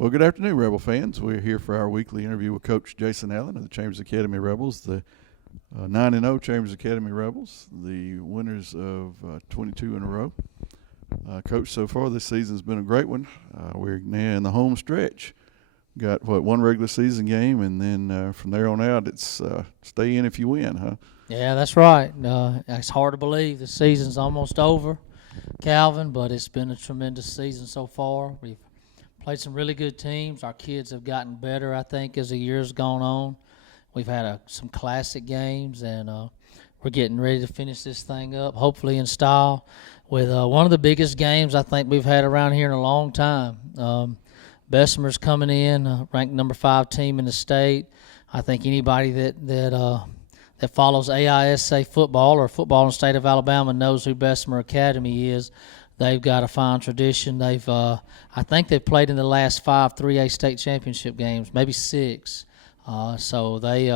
Well, good afternoon, Rebel fans. We're here for our weekly interview with Coach Jason Allen of the Chambers Academy Rebels, the 9-0 Chambers Academy Rebels, the winners of 22 in a row. Coach, so far this season's been a great one. We're now in the home stretch. Got, one regular season game, and then from there on out, it's stay in if you win, huh? Yeah, that's right. It's hard to believe the season's almost over, Calvin, but it's been a tremendous season so far. We've played some really good teams. Our kids have gotten better, I think, as the year's gone on. We've had some classic games, and we're getting ready to finish this thing up, hopefully in style, with one of the biggest games I think we've had around here in a long time. Bessemer's coming in, ranked number 5 team in the state. I think anybody that follows AISA football or football in the state of Alabama knows who Bessemer Academy is. They've got a fine tradition. I think they've played in the last 5 3A state championship games, maybe 6. So they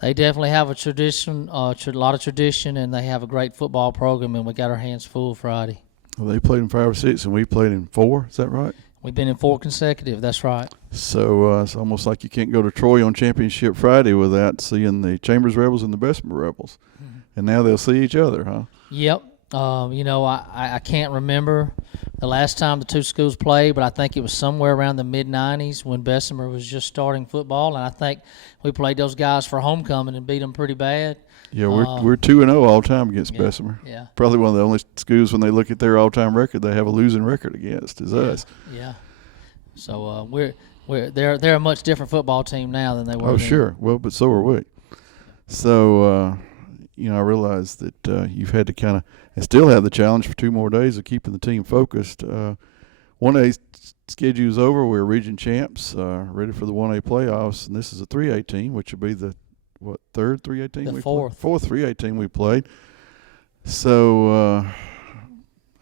definitely have a tradition, a lot of tradition, and they have a great football program. And we got our hands full Friday. Well, they played in 5 or 6, and we played in 4. Is that right? We've been in 4 consecutive. That's right. So it's almost like you can't go to Troy on Championship Friday without seeing the Chambers Rebels and the Bessemer Rebels. Mm-hmm. And now they'll see each other, huh? Yep. I can't remember the last time the two schools played, but I think it was somewhere around the mid-'90s when Bessemer was just starting football, and I think we played those guys for homecoming and beat them pretty bad. Yeah, we're 2-0 all time against Bessemer. Yeah. Probably one of the only schools when they look at their all-time record they have a losing record against is us. Yeah. So they're a much different football team now than they were. Oh, then. Sure. Well, but so are we. So I realize that you've had to kind of and still have the challenge for 2 more days of keeping the team focused. 1A schedule is over. We're region champs, ready for the 1A playoffs, and this is a 3A team, which will be the third 3A team? The fourth 3A team we played. So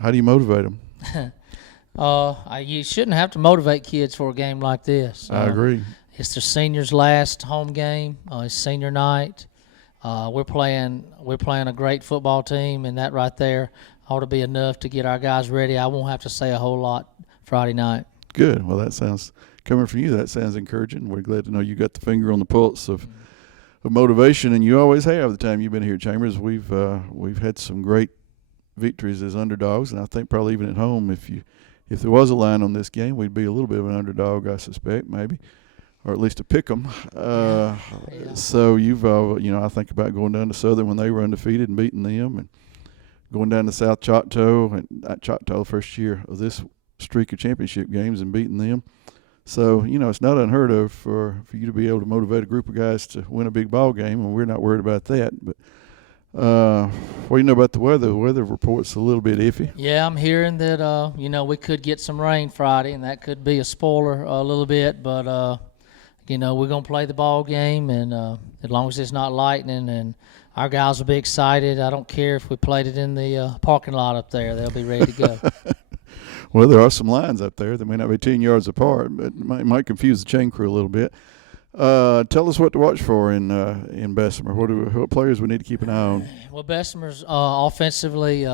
how do you motivate them? You shouldn't have to motivate kids for a game like this. I agree. It's their senior's last home game. It's senior night. We're playing a great football team, and that right there ought to be enough to get our guys ready. I won't have to say a whole lot Friday night. Good. Well, that sounds coming from you. That sounds encouraging. We're glad to know you got the finger on the pulse of motivation, and you always have the time you've been here at Chambers. We've had some great victories as underdogs, and I think probably even at home, if there was a line on this game, we'd be a little bit of an underdog, I suspect, maybe. Or at least to pick them. So you've, I think about going down to Southern when they were undefeated and beating them, and going down to South Choctaw, and at Choctaw the first year of this streak of championship games and beating them. So, it's not unheard of for you to be able to motivate a group of guys to win a big ball game, and we're not worried about that. But what do you know about the weather? The weather report's a little bit iffy. Yeah, I'm hearing that, we could get some rain Friday, and that could be a spoiler a little bit, but we're going to play the ball game, and as long as it's not lightning, and our guys will be excited. I don't care if we played it in the parking lot up there. They'll be ready to go. Well, there are some lines up there that may not be 10 yards apart, but it might confuse the chain crew a little bit. Tell us what to watch for in Bessemer. What players we need to keep an eye on? Well, Bessemer's offensively,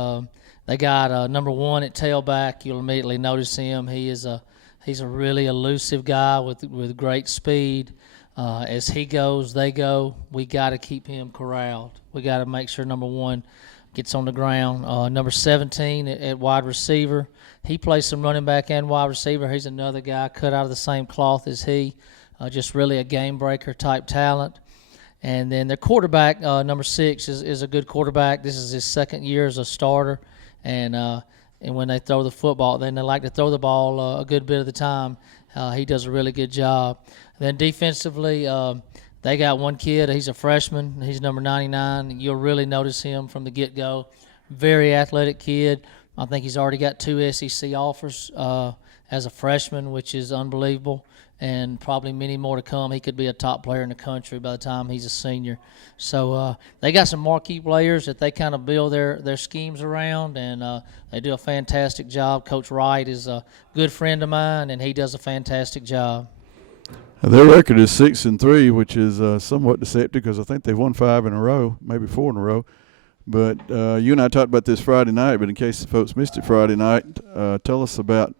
they got number 1 at tailback. You'll immediately notice him. He's a really elusive guy with great speed. As he goes, they go. We got to keep him corralled. We got to make sure number 1 gets on the ground. Number 17 at wide receiver. He plays some running back and wide receiver. He's another guy cut out of the same cloth as he. Just really a game breaker type talent. And then their quarterback, number 6, is a good quarterback. This is his second year as a starter. And when they throw the football, then they like to throw the ball a good bit of the time. He does a really good job. And then defensively, they got one kid. He's a freshman. He's number 99. You'll really notice him from the get-go. Very athletic kid. I think he's already got 2 SEC offers as a freshman, which is unbelievable, and probably many more to come. He could be a top player in the country by the time he's a senior. So they got some marquee players that they kind of build their schemes around, and they do a fantastic job. Coach Wright is a good friend of mine, and he does a fantastic job. Their record is 6-3, which is somewhat deceptive because I think they've won 5 in a row, maybe 4 in a row. But you and I talked about this Friday night, but in case the folks missed it Friday night, tell us about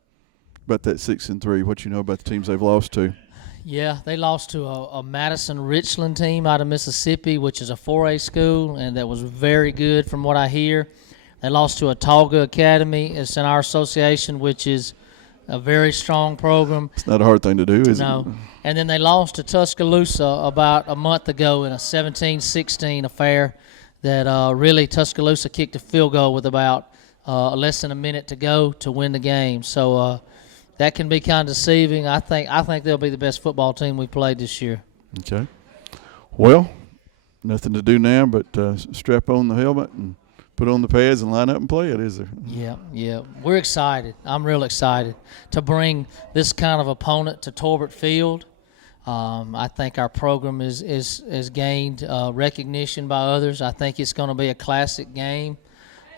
about that 6-3? What you know about the teams they've lost to? Yeah, they lost to a Madison Richland team out of Mississippi, which is a 4A school, and that was very good from what I hear. They lost to a Tolga Academy. It's in our association, which is a very strong program. It's not a hard thing to do, is it? No. And then they lost to Tuscaloosa about a month ago in a 17-16 affair that really Tuscaloosa kicked a field goal with about less than a minute to go to win the game. So that can be kind of deceiving. I think they'll be the best football team we played this year. Okay. Well, nothing to do now but strap on the helmet and put on the pads and line up and play it, is there? Yeah. We're excited. I'm real excited to bring this kind of opponent to Torbert Field. I think our program is gained recognition by others. I think it's going to be a classic game.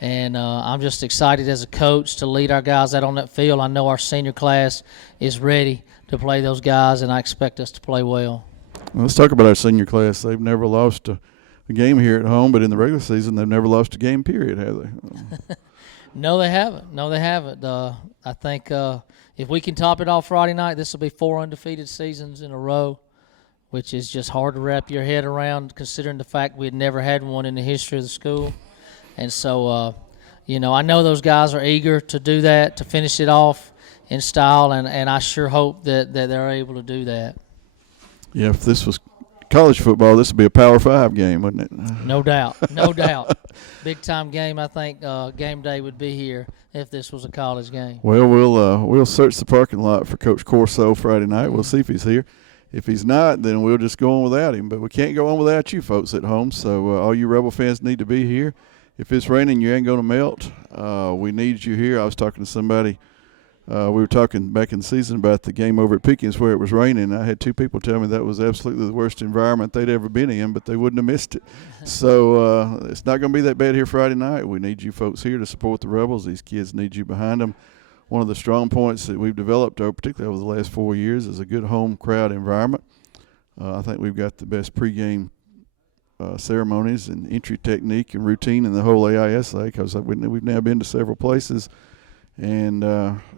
And I'm just excited as a coach to lead our guys out on that field. I know our senior class is ready to play those guys, and I expect us to play well. Well, let's talk about our senior class. They've never lost a game here at home, but in the regular season, they've never lost a game, period, have they? No, they haven't. I think if we can top it off Friday night, this will be 4 undefeated seasons in a row, which is just hard to wrap your head around considering the fact we had never had one in the history of the school. And so, I know those guys are eager to do that, to finish it off in style, and I sure hope that they're able to do that. Yeah, if this was college football, this would be a Power 5 game, wouldn't it? No doubt. Big-time game. I think game day would be here if this was a college game. Well, we'll search the parking lot for Coach Corso Friday night. We'll see if he's here. If he's not, then we'll just go on without him. But we can't go on without you folks at home, so all you Rebel fans need to be here. If it's raining, you ain't going to melt. We need you here. I was talking to somebody. We were talking back in the season about the game over at Pickens where it was raining. I had 2 people tell me that was absolutely the worst environment they'd ever been in, but they wouldn't have missed it. So it's not going to be that bad here Friday night. We need you folks here to support the Rebels. These kids need you behind them. One of the strong points that we've developed, particularly over the last 4 years, is a good home crowd environment. I think we've got the best pregame ceremonies and entry technique and routine in the whole AISA because we've now been to several places, and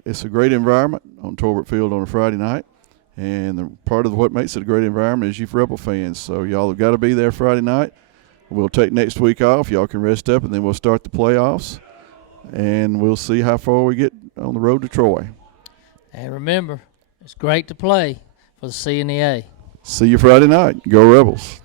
it's a great environment on Torbert Field on a Friday night. And part of what makes it a great environment is you Rebel fans. So y'all have got to be there Friday night. We'll take next week off. Y'all can rest up, and then we'll start the playoffs, and we'll see how far we get on the road to Troy. And remember, it's great to play for the C and the A. See you Friday night. Go Rebels.